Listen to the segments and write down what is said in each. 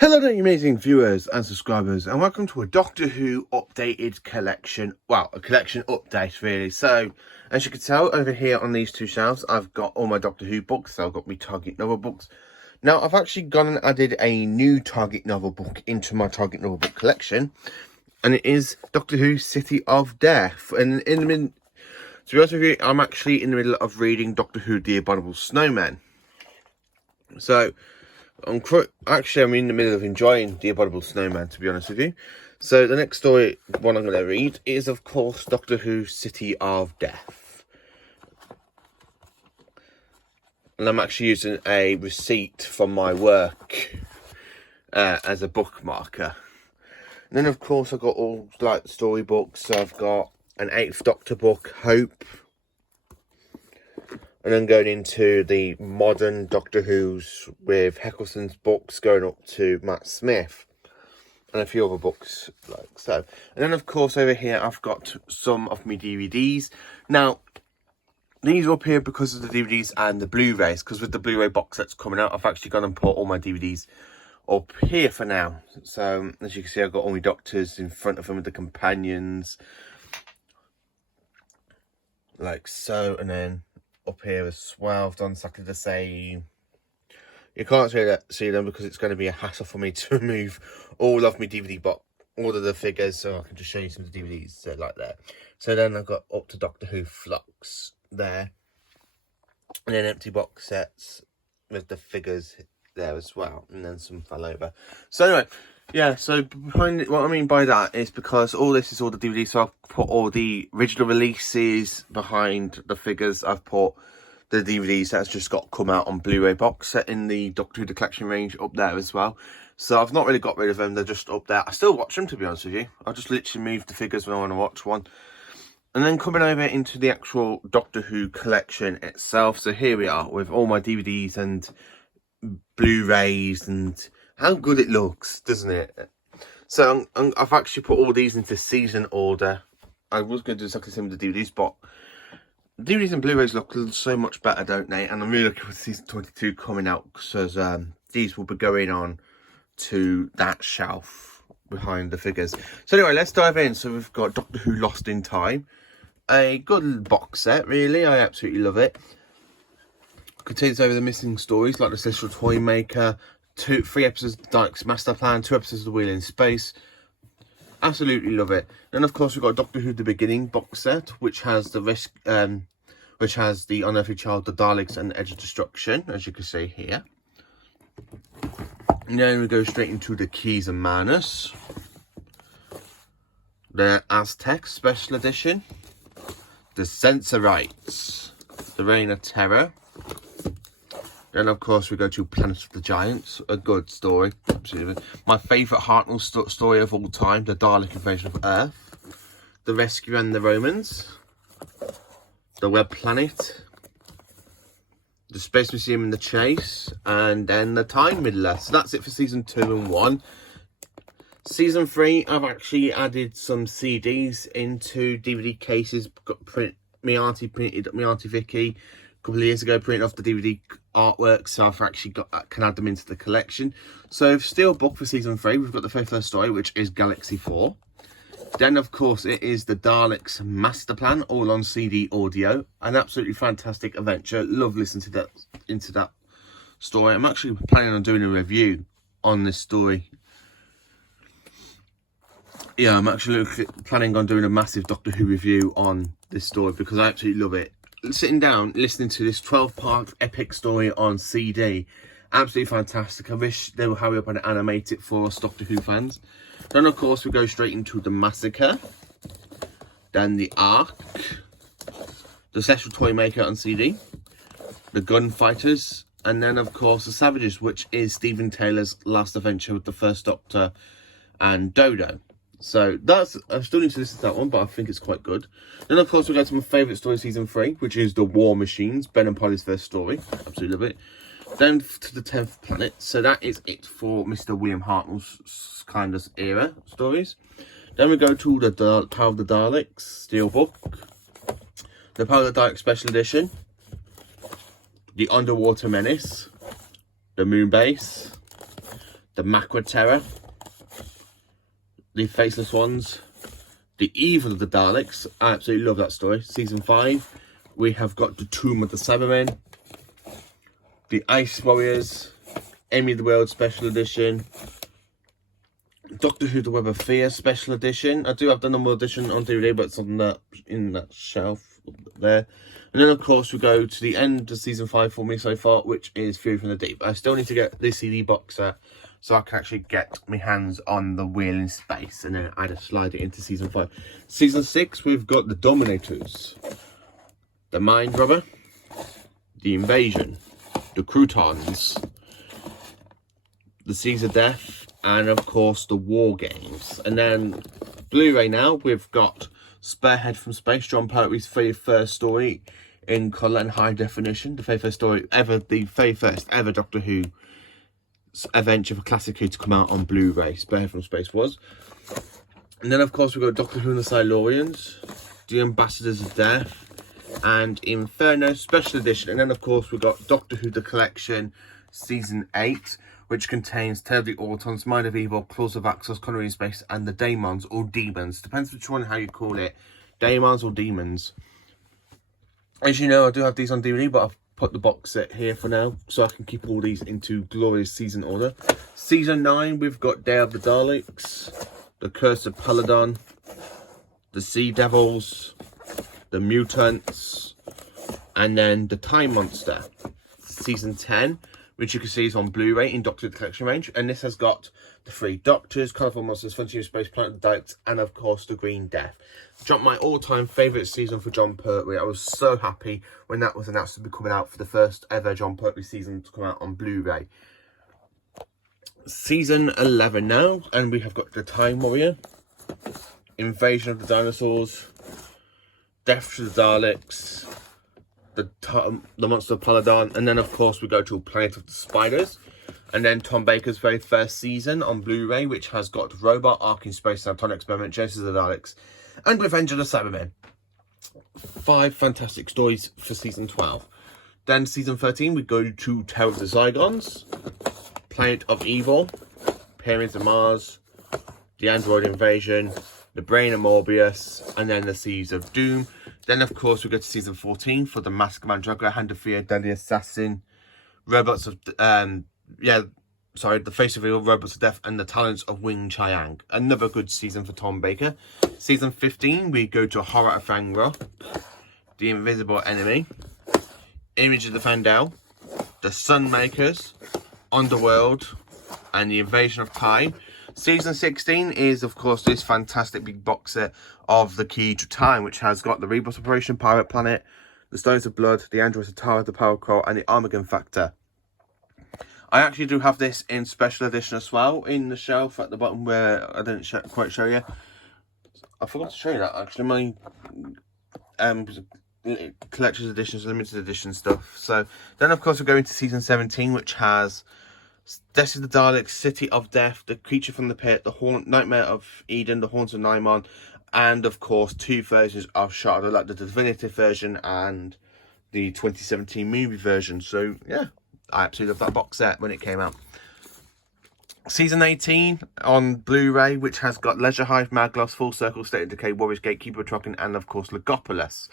Hello there, you amazing viewers and subscribers, and welcome to a Doctor Who updated collection. Well, a collection update, really. So, as you can tell, over here on these two shelves, I've got all my Doctor Who books. So I've got my Target novel books. Now, I've actually gone and added a new Target novel book into my Target novel book collection, and it is Doctor Who City of Death. And to be honest with you, I'm actually in the middle of reading Doctor Who The Abominable Snowman. So, I'm in the middle of enjoying The Abominable Snowman, to be honest with you. So the next story, one I'm going to read, is of course Doctor Who City of Death. And I'm actually using a receipt from my work as a bookmarker. And then of course I've got all like storybooks. So I've got an 8th Doctor book, Hope. And then going into the modern Doctor Who's with Heckelson's books going up to Matt Smith. And a few other books like so. And then of course over here I've got some of my DVDs. Now, these are up here because of the DVDs and the Blu-rays. Because with the Blu-ray box that's coming out, I've actually gone and put all my DVDs up here for now. So as you can see, I've got all my Doctors in front of them with the companions. Like so, and then up here as well, I've done exactly the same. You can't see them because it's going to be a hassle for me to remove all of my DVD box, all of the figures, so I can just show you some of the DVDs so like that. So then I've got up to Doctor Who Flux there, and then empty box sets with the figures there as well, and then some fell over. So anyway, yeah, so behind it, what I mean by that is because all this is all the DVDs, so I've put all the original releases behind the figures. I've put the DVDs that's just got come out on Blu-ray box set in the Doctor Who The Collection range up there as well. So I've not really got rid of them, they're just up there. I still watch them, to be honest with you. I just literally move the figures when I want to watch one. And then coming over into the actual Doctor Who collection itself. So here we are with all my DVDs and Blu-rays, and how good it looks, doesn't it? So I've actually put all these into season order. I was going to do exactly the same with the DVDs, but DVDs and Blu-rays look so much better, don't they? And I'm really looking for season 22 coming out, because these will be going on to that shelf behind the figures. So anyway, let's dive in. So we've got Doctor Who Lost in Time, a good box set, really. I absolutely love it. Contains over the missing stories like the Celestial Toymaker, 3 episodes of Dyke's Master Plan, 2 episodes of The Wheel in Space. Absolutely love it. And of course we've got Doctor Who The Beginning box set, which has the Unearthly Child, the Daleks, and the Edge of Destruction, as you can see here. And then we go straight into the Keys and Manus, the Aztec Special Edition, the Sensorites, the Reign of Terror. Then, of course, we go to Planet of the Giants, a good story, absolutely. My favourite Hartnell story of all time, the Dalek Invasion of Earth, The Rescue and the Romans, The Web Planet, The Space Museum and the Chase, and then The Time Middler. So that's it for Season 2 and 1. Season 3, I've actually added some CDs into DVD cases. My auntie Vicky, a couple of years ago, printed off the DVD artwork, so I've actually can add them into the collection. So steelbook for season 3, we've got the very first story, which is Galaxy 4. Then of course it is the Daleks Master Plan, all on CD audio. An absolutely fantastic adventure. Love listening to that story. I'm actually planning on doing a review on this story. Yeah, I'm actually planning on doing a massive Doctor Who review on this story because I absolutely love it. Sitting down, listening to this 12-part epic story on CD, absolutely fantastic. I wish they would hurry up and animate it for us Doctor Who fans. Then, of course, we go straight into the Massacre, then the Ark, the Celestial Toymaker on CD, the Gunfighters, and then, of course, the Savages, which is Stephen Taylor's last adventure with the First Doctor and Dodo. So that's, I still need to listen to that one, but I think it's quite good. Then of course we go to my favourite story of season 3, which is The War Machines, Ben and Polly's first story. Absolutely love it. Then to the 10th Planet. So that is it for Mr. William Hartnell's kind of era stories. Then we go to the Power of the Daleks Steelbook, the Power of the Daleks Special Edition, the Underwater Menace, the Moon Base, the Macra Terror, the Faceless Ones, the Evil of the Daleks. I absolutely love that story. Season 5, we have got the Tomb of the Cybermen, the Ice Warriors, Amy the World Special Edition, Doctor Who The Web of Fear Special Edition. I do have the normal edition on DVD, but it's on that, in that shelf there. And then, of course, we go to the end of Season 5 for me so far, which is Fury from the Deep. I still need to get this CD box set so I can actually get my hands on the Wheel in Space, and then I'd slide it into Season 5. Season 6, we've got the Dominators, the Mind Robber, the Invasion, the Croutons, the Seas of Death, and of course the War Games. And then Blu-ray now, we've got Spearhead from Space, John Pertwee's very first story in colour and high definition, the very first story ever, the very first ever Doctor Who adventure for Classic Who to come out on Blu-ray. Spearhead from Space was. And then of course we've got Doctor Who and the Silurians, the Ambassadors of Death, and Inferno Special Edition. And then of course we've got Doctor Who The Collection Season 8, which contains Tale of the Autons, Mind of Evil, Claws of Axos, Connery in Space, and the Daemons or Demons. Depends which one, how you call it. Daemons or Demons. As you know, I do have these on DVD, but I've put the box set here for now, so I can keep all these into glorious season order. Season 9, we've got Day of the Daleks, The Curse of Paladon, The Sea Devils, The Mutants, and then The Time Monster. Season 10, which you can see is on Blu-ray in Doctor Who The Collection range. And this has got the 3 Doctors, Colourful Monsters, Frontier Space, Planet of the Daleks, and of course the Green Death. My all-time favourite season for John Pertwee. I was so happy when that was announced to be coming out for the first ever John Pertwee season to come out on Blu-ray. Season 11 now, and we have got The Time Warrior, Invasion of the Dinosaurs, Death to the Daleks, the Monster of Paladon, and then of course we go to Planet of the Spiders, and then Tom Baker's very first season on Blu-ray, which has got Robot, Ark in Space, Atomic Experiment, Genesis of the Daleks, and Revenge of the Cybermen. 5 fantastic stories for season 12. Then season 13 we go to Terror of the Zygons, Planet of Evil, Pyramids of Mars, The Android Invasion, The Brain of Morbius, and then The Seas of Doom. Then, of course, we go to season 14 for The Mask of Mandragora, Hand of Fear, Deadly Assassin, Robots of... The Face of Evil, Robots of Death, and The Talents of Wing Chiang. Another good season for Tom Baker. Season 15, we go to Horror of Fang Rock, The Invisible Enemy, Image of the Fandel, The Sunmakers, Underworld, and The Invasion of Time. Season 16 is, of course, this fantastic big box set of The Key to Time, which has got the Rebus Operation, Pirate Planet, The Stones of Blood, The Androids of Tara, The Power Crawl, and The Armageddon Factor. I actually do have this in special edition as well, in the shelf at the bottom where I didn't quite show you. I forgot to show you that, actually. My collector's editions, limited edition stuff. So, then, of course, we're going to season 17, which has Death of the Daleks, City of Death, The Creature from the Pit, The Nightmare of Eden, The Haunts of Nymon, and of course 2 versions of Shadow, like the definitive version and the 2017 movie version. So yeah, I absolutely love that box set when it came out. Season 18 on Blu-ray, which has got Leisure Hive, Magloss, Full Circle, State of Decay, Warriors, Gatekeeper, Trocken, and of course Legopolis.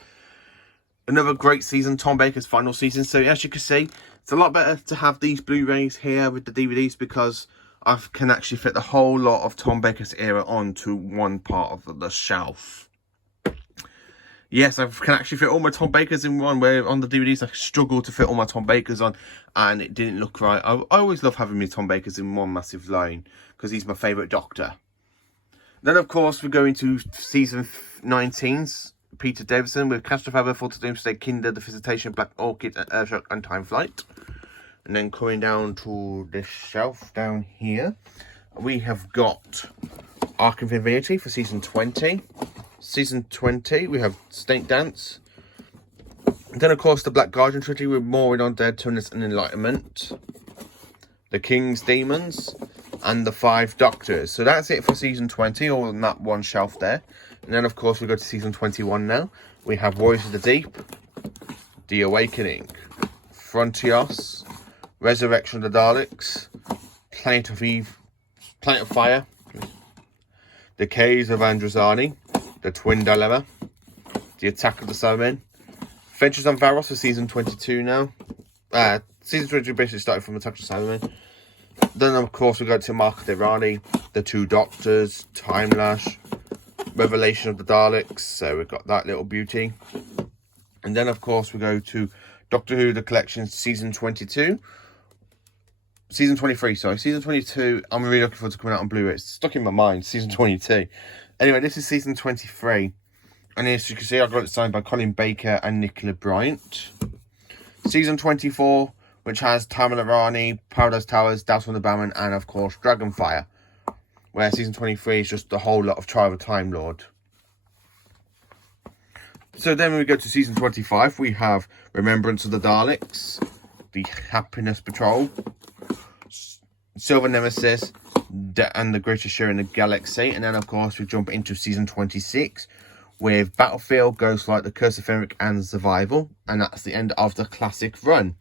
Another great season, Tom Baker's final season. So as you can see, it's a lot better to have these Blu-rays here with the DVDs, because I can actually fit the whole lot of Tom Baker's era onto one part of the shelf. Yes, I can actually fit all my Tom Bakers in one, where on the DVDs I struggled to fit all my Tom Bakers on, and it didn't look right. I always love having my Tom Bakers in one massive line, because he's my favourite Doctor. Then, of course, we're going to season 19's Peter Davison with Castrofaber, Fall to Doomsday, Kinder, The Visitation, Black Orchid, and Earthshock, and Time Flight. And then coming down to this shelf down here, we have got Arc of Infinity for season 20. Season 20, we have Snake Dance. And then, of course, the Black Guardian trilogy with Maureen on Dead, Tunis, and Enlightenment. The King's Demons, and the 5 Doctors. So that's it for season 20, all on that one shelf there. And then, of course, we go to season 21 now. We have Warriors of the Deep, The Awakening, Frontios, Resurrection of the Daleks, Planet of Fire, The Caves of Androzani, The Twin Dilemma, The Attack of the Cybermen, Adventures on Varos for season 22 now. Season 22 basically started from Attack of the Cybermen. Then, of course, we go to Mark of the Irani, The Two Doctors, Time Lash, Revelation of the Daleks. So we've got that little beauty. And then, of course, we go to Doctor Who, The Collection, season 22. Season 23, sorry. Season 22, I'm really looking forward to coming out on Blu-ray. It's stuck in my mind, season 22. Anyway, this is season 23. And as you can see, I got it signed by Colin Baker and Nicola Bryant. Season 24, which has Tamala Rani, Paradise Towers, Doubts from the Barman, and of course, Dragonfire. Where season 23 is just a whole lot of Trial of the Time Lord. So then when we go to season 25, we have Remembrance of the Daleks, The Happiness Patrol, Silver Nemesis, and The Greatest Show in the Galaxy. And then, of course, we jump into season 26 with Battlefield, Ghostlight, The Curse of Fenric, and Survival. And that's the end of the classic run.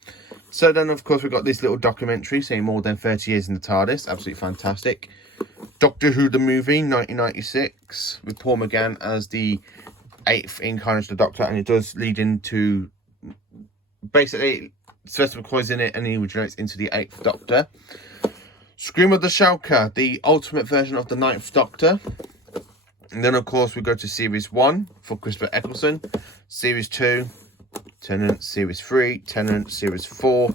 So then, of course, we've got this little documentary saying more than 30 years in the TARDIS. Absolutely fantastic. Doctor Who the Movie, 1996, with Paul McGann as the 8th incarnation of the Doctor. And it does lead into, basically, Sylvester McCoy's in it, and he regenerates into the 8th Doctor. Scream of the Shulker, the ultimate version of the 9th Doctor. And then, of course, we go to Series 1 for Christopher Eccleston. Series 2, Tennant. Series 3, Tennant. Series 4,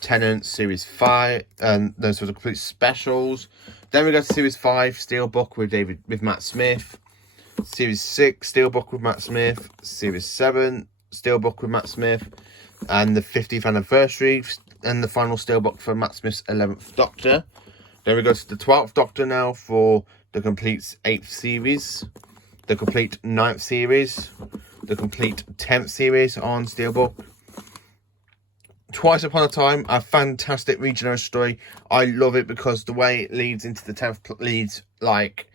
Tennant. Series 5, and those were the complete specials. Then we go to Series 5, Steelbook with Matt Smith. Series 6, Steelbook with Matt Smith. Series 7, Steelbook with Matt Smith. And the 50th anniversary, and the final Steelbook for Matt Smith's 11th Doctor. Then we go to the 12th Doctor now for the complete 8th series, the complete 9th series, the complete 10th series on Steelbook. Twice Upon a Time, a fantastic regional story. I love it because the way it leads into the 10th, leads like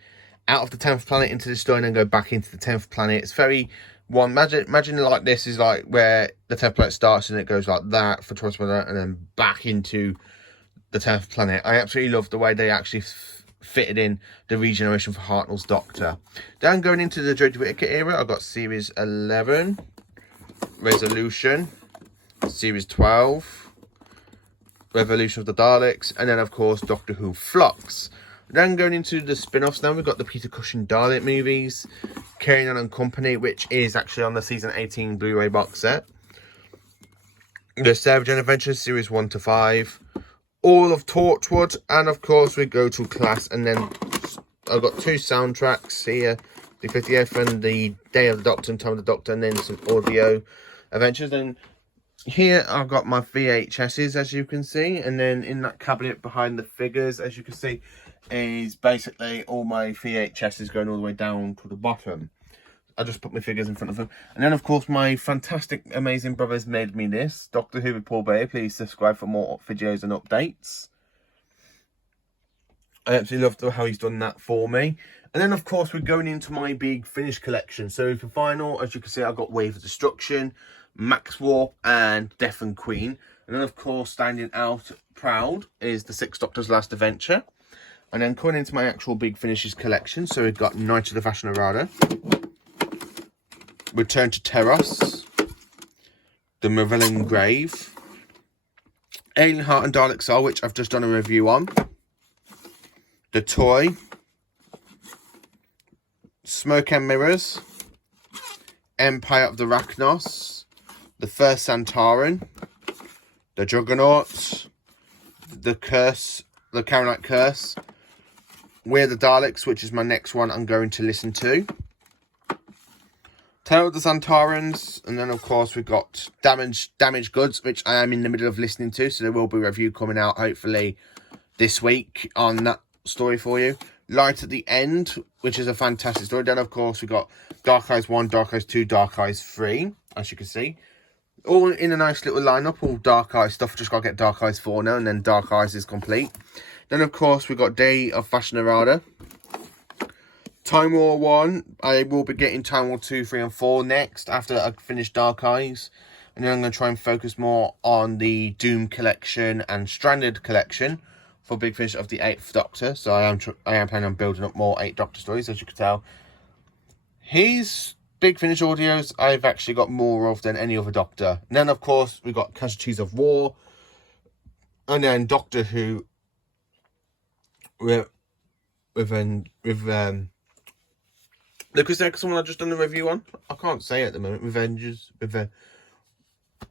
out of the 10th planet into the story and then go back into the 10th planet. It's very one. Imagine like this is like where the 10th planet starts and it goes like that for Twice Upon a Time and then back into the 10th planet. I absolutely love the way they actually fitted in the regeneration for Hartnell's Doctor. Then going into the Jodie Whittaker era, I've got Series 11, Resolution, Series 12, Revolution of the Daleks, and then, of course, Doctor Who Flux. Then going into the spin-offs now, we've got the Peter Cushing Dalek movies, Carrying On and Company, which is actually on the Season 18 Blu-ray box set. The Sarah Jane Adventures, Series 1 to 5. All of Torchwood, and of course we go to Class, and then I've got 2 soundtracks here, the 50th and the Day of the Doctor and Time of the Doctor, and then some audio adventures. And here I've got my VHSs, as you can see, and then in that cabinet behind the figures, as you can see, is basically all my VHSs going all the way down to the bottom. I just put my figures in front of them. And then, of course, my fantastic, amazing brothers made me this. Doctor Who with Paul Bayer. Please subscribe for more videos and updates. I absolutely love how he's done that for me. And then, of course, we're going into my big finish collection. So, for vinyl, as you can see, I've got Wave of Destruction, Max Warp, and Death and Queen. And then, of course, standing out proud is the 6th Doctor's Last Adventure. And then coming into my actual big finishes collection. So, we've got Night of the Fashion Errata, Return to Teros, The Marilyn Grave, Alien Heart and Dalek Soul, which I've just done a review on, The Toy, Smoke and Mirrors, Empire of the Rachnos, The First Santaran, The Juggernaut, The Curse, The Caroline Curse, We're the Daleks, which is my next one I'm going to listen to, Tale of the Santarans, and then of course we've got Damaged Goods, which I am in the middle of listening to, so there will be a review coming out hopefully this week on that story for you. Light at the End, which is a fantastic story. Then of course we've got Dark Eyes 1, Dark Eyes 2, Dark Eyes 3, as you can see. All in a nice little lineup, all Dark Eyes stuff. Just got to get Dark Eyes 4 now, and then Dark Eyes is complete. Then of course we've got Day of Fashion Errata, Time War 1, I will be getting Time War 2, 3 and 4 next after I finish Dark Eyes. And then I'm going to try and focus more on the Doom collection and Stranded collection for Big Finish of the 8th Doctor. So I am planning on building up more 8 Doctor stories, as you can tell. His Big Finish audios I've actually got more of than any other Doctor. And then, of course, we've got Casualties of War. And then Doctor Who with Lucas Eccleston, I've just done a review on. I can't say it at the moment.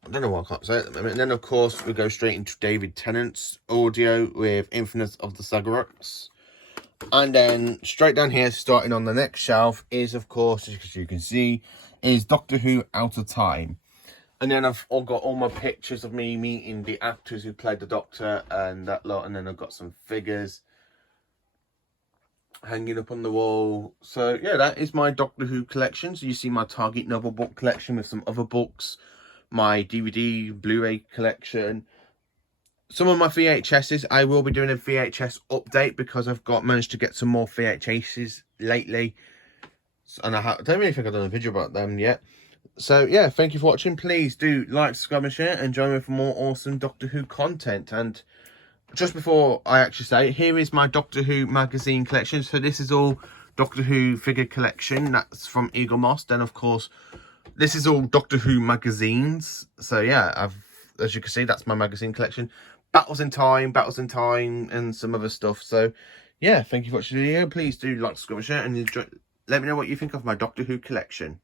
I don't know why I can't say it at the moment. And then, of course, we go straight into David Tennant's audio with Infamous of the Sagaraks. And then straight down here, starting on the next shelf, is, of course, as you can see, is Doctor Who Out of Time. And then I've all got all my pictures of me meeting the actors who played the Doctor and that lot. And then I've got some figures hanging up on the wall. So yeah, that is my Doctor Who collection. So you see my Target novel book collection with some other books, my DVD Blu-ray collection, some of my VHSs. I will be doing a VHS update because I've managed to get some more VHSs lately, and I don't really think I've done a video about them yet. So yeah, thank you for watching. Please do like, subscribe and share, and join me for more awesome Doctor Who content. And just before I actually say, here is my Doctor Who magazine collection. So this is all Doctor Who figure collection. That's from Eagle Moss. Then, of course, this is all Doctor Who magazines. So yeah, as you can see, that's my magazine collection. Battles in Time, and some other stuff. So yeah, thank you for watching the video. Please do like, subscribe and share, and let me know what you think of my Doctor Who collection.